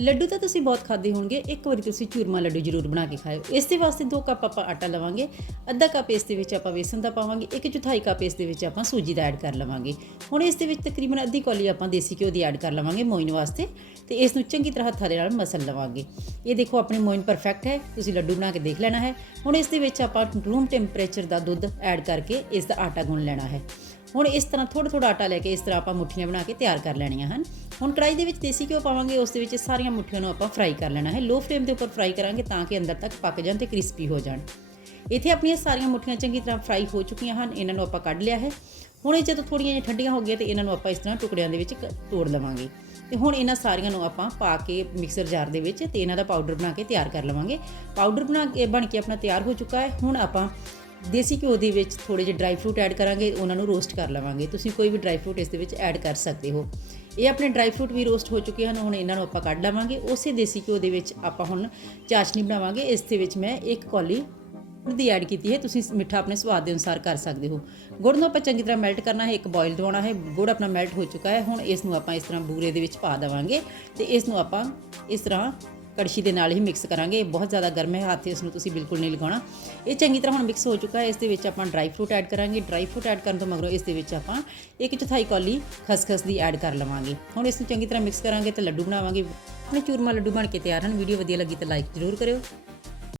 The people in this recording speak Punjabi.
ਲੱਡੂ ਤਾਂ ਤੁਸੀਂ ਬਹੁਤ ਖਾਦੇ ਹੋਣਗੇ, ਇੱਕ ਵਾਰੀ ਤੁਸੀਂ ਚੂਰਮਾ ਲੱਡੂ ਜ਼ਰੂਰ ਬਣਾ ਕੇ ਖਾਓ ਇਸ ਦੇ ਵਾਸਤੇ 2 ਕੱਪ ਆਪਾਂ ਆਟਾ ਲਵਾਂਗੇ, ਅੱਧਾ ਕੱਪ ਇਸ ਦੇ ਵਿੱਚ ਆਪਾਂ ਵੇਸਣ ਦਾ ਪਾਵਾਂਗੇ, ਇੱਕ ਚੌਥਾਈ ਕੱਪ ਇਸ ਦੇ ਵਿੱਚ ਆਪਾਂ ਸੂਜੀ ਦਾ ਐਡ ਕਰ ਲਵਾਂਗੇ। ਹੁਣ ਇਸ ਦੇ ਵਿੱਚ ਤਕਰੀਬਨ ਅੱਧੀ ਕੌਲੀ ਆਪਾਂ ਦੇਸੀ ਘਿਓ ਦੀ ਐਡ ਕਰ ਲਵਾਂਗੇ ਮੋਇਨ ਵਾਸਤੇ ਤੇ ਇਸ ਨੂੰ ਚੰਗੀ ਤਰ੍ਹਾਂ ਹੱਥਾਂ ਦੇ ਨਾਲ ਮਸਲ ਲਵਾਂਗੇ। ਇਹ ਦੇਖੋ ਆਪਣੀ ਮੋਇਨ ਪਰਫੈਕਟ ਹੈ, ਤੁਸੀਂ ਲੱਡੂ ਬਣਾ ਕੇ ਦੇਖ ਲੈਣਾ ਹੈ। ਹੁਣ ਇਸ ਦੇ ਵਿੱਚ ਆਪਾਂ ਰੂਮ ਟੈਂਪਰੇਚਰ ਦਾ ਦੁੱਧ ਐਡ ਕਰਕੇ ਇਸ ਦਾ ਆਟਾ ਗੁੰਨ ਲੈਣਾ ਹੈ। ਹੁਣ ਇਸ ਤਰ੍ਹਾਂ ਥੋੜਾ ਥੋੜਾ ਆਟਾ ਲੈ ਕੇ ਇਸ ਤਰ੍ਹਾਂ ਆਪਾਂ ਮੁੱਠੀਆਂ ਬਣਾ ਕੇ ਤਿਆਰ ਕਰ ਲੈਣੀਆਂ ਹਨ। ਹੁਣ ਕੜਾਈ ਦੇ ਵਿੱਚ ਦੇਸੀ ਘਿਓ ਪਾਵਾਂਗੇ, ਉਸ ਦੇ ਵਿੱਚ ਸਾਰੀਆਂ ਮੁੱਠੀਆਂ ਨੂੰ ਆਪਾਂ ਫਰਾਈ ਕਰ ਲੈਣਾ ਹੈ। ਲੋ ਫਲੇਮ ਦੇ ਉੱਪਰ ਫਰਾਈ ਕਰਾਂਗੇ ਤਾਂ ਕਿ ਅੰਦਰ ਤੱਕ ਪੱਕ ਜਾਣ ਤੇ ਕ੍ਰਿਸਪੀ ਹੋ ਜਾਣ। ਇੱਥੇ ਆਪਣੀਆਂ ਸਾਰੀਆਂ ਮੁੱਠੀਆਂ ਚੰਗੀ ਤਰ੍ਹਾਂ ਫਰਾਈ ਹੋ ਚੁੱਕੀਆਂ ਹਨ, ਇਹਨਾਂ ਨੂੰ ਆਪਾਂ ਕੱਢ ਲਿਆ ਹੈ। ਹੁਣ ਇਹ ਜਦੋਂ ਥੋੜੀਆਂ ਜਿਹੀਆਂ ਠੰਡੀਆਂ ਹੋ ਗਈਆਂ ਤੇ ਇਹਨਾਂ ਨੂੰ ਆਪਾਂ ਇਸ ਤਰ੍ਹਾਂ ਟੁਕੜਿਆਂ ਦੇ ਵਿੱਚ ਕ- ਤੋੜ ਲਵਾਂਗੇ। ਤੇ ਹੁਣ ਇਹਨਾਂ ਸਾਰੀਆਂ ਨੂੰ ਆਪਾਂ ਪਾ ਕੇ ਮਿਕਸਰ ਜਾਰ ਦੇ ਵਿੱਚ ਤੇ ਇਹਨਾਂ ਦਾ ਪਾਊਡਰ ਬਣਾ ਕੇ ਤਿਆਰ ਕਰ ਲਵਾਂਗੇ। ਪਾਊਡਰ ਬਣਾ ਕੇ, ਬਣ ਕੇ ਆਪਣਾ ਤਿਆਰ ਹੋ ਚੁੱਕਾ ਹੈ। ਹੁਣ ਆਪਾਂ ਦੇਸੀ ਘਿਓ ਦੇ ਵਿੱਚ ਥੋੜੇ ਜਿਹੇ ਡਰਾਈ ਫਰੂਟ ਐਡ ਕਰਾਂਗੇ, ਉਹਨਾਂ ਨੂੰ ਰੋਸਟ ਕਰ ਲਵਾਂਗੇ। ਤੁਸੀਂ ਕੋਈ ਵੀ ਡਰਾਈ ਫਰੂਟ ਇਸ ਦੇ ਵਿੱਚ ਐਡ ਕਰ ਸਕਦੇ ਹੋ। ਇਹ ਆਪਣੇ ਡਰਾਈ ਫਰੂਟ ਵੀ ਰੋਸਟ ਹੋ ਚੁੱਕੇ ਹਨ, ਹੁਣ ਇਹਨਾਂ ਨੂੰ ਆਪਾਂ ਕੱਢ ਲਵਾਂਗੇ। ਉਸੇ ਦੇਸੀ ਘਿਓ ਦੇ ਵਿੱਚ ਆਪਾਂ ਹੁਣ ਚਾਸ਼ਨੀ ਬਣਾਵਾਂਗੇ। ਇਸ ਦੇ ਵਿੱਚ ਮੈਂ ਇੱਕ ਕੌਲੀ ਗੁੜ ਦੀ ਐਡ ਕੀਤੀ ਹੈ। ਤੁਸੀਂ ਮਿੱਠਾ ਆਪਣੇ ਸਵਾਦ ਦੇ ਅਨੁਸਾਰ ਕਰ ਸਕਦੇ ਹੋ। ਗੁੜ ਨੂੰ ਆਪਾਂ ਚੰਗੀ ਤਰ੍ਹਾਂ ਮੈਲਟ ਕਰਨਾ ਹੈ, ਇੱਕ ਬੋਇਲ ਦਵਾਉਣਾ ਹੈ। ਗੁੜ ਆਪਣਾ ਮੈਲਟ ਹੋ ਚੁੱਕਾ ਹੈ। ਹੁਣ ਇਸ ਨੂੰ ਆਪਾਂ ਇਸ ਤਰ੍ਹਾਂ ਬੂਰੇ ਦੇ ਵਿੱਚ ਪਾ ਦੇਵਾਂਗੇ ਤੇ ਇਸ ਨੂੰ ਆਪਾਂ ਇਸ ਤਰ੍ਹਾਂ ਕੜਛੀ ਦੇ ਨਾਲ ਹੀ ਮਿਕਸ ਕਰਾਂਗੇ। ਇਹ ਬਹੁਤ ਜ਼ਿਆਦਾ ਗਰਮ ਹੈ, ਹੱਥ ਇਸ ਨੂੰ ਤੁਸੀਂ ਬਿਲਕੁਲ ਨਹੀਂ ਲਗਾਉਣਾ। ਇਹ ਚੰਗੀ ਤਰ੍ਹਾਂ ਹੁਣ ਮਿਕਸ ਹੋ ਚੁੱਕਾ ਹੈ, ਇਸ ਦੇ ਵਿੱਚ ਆਪਾਂ ਡਰਾਈ ਫਰੂਟ ਐਡ ਕਰਾਂਗੇ। ਡਰਾਈ ਫਰੂਟ ਐਡ ਕਰਨ ਤੋਂ ਮਗਰੋਂ ਇਸ ਦੇ ਵਿੱਚ ਆਪਾਂ ਇੱਕ ਚੌਥਾਈ ਕੌਲੀ ਖਸਖਸ ਦੀ ਐਡ ਕਰ ਲਵਾਂਗੇ। ਹੁਣ ਇਸ ਨੂੰ ਚੰਗੀ ਤਰ੍ਹਾਂ ਮਿਕਸ ਕਰਾਂਗੇ ਤੇ ਲੱਡੂ ਬਣਾਵਾਂਗੇ। ਆਪਣੇ ਚੂਰਮਾ ਲੱਡੂ ਬਣ ਕੇ ਤਿਆਰ ਹਨ। ਵੀਡੀਓ ਵਧੀਆ ਲੱਗੀ ਤਾਂ ਲਾਈਕ ਜ਼ਰੂਰ ਕਰਿਓ।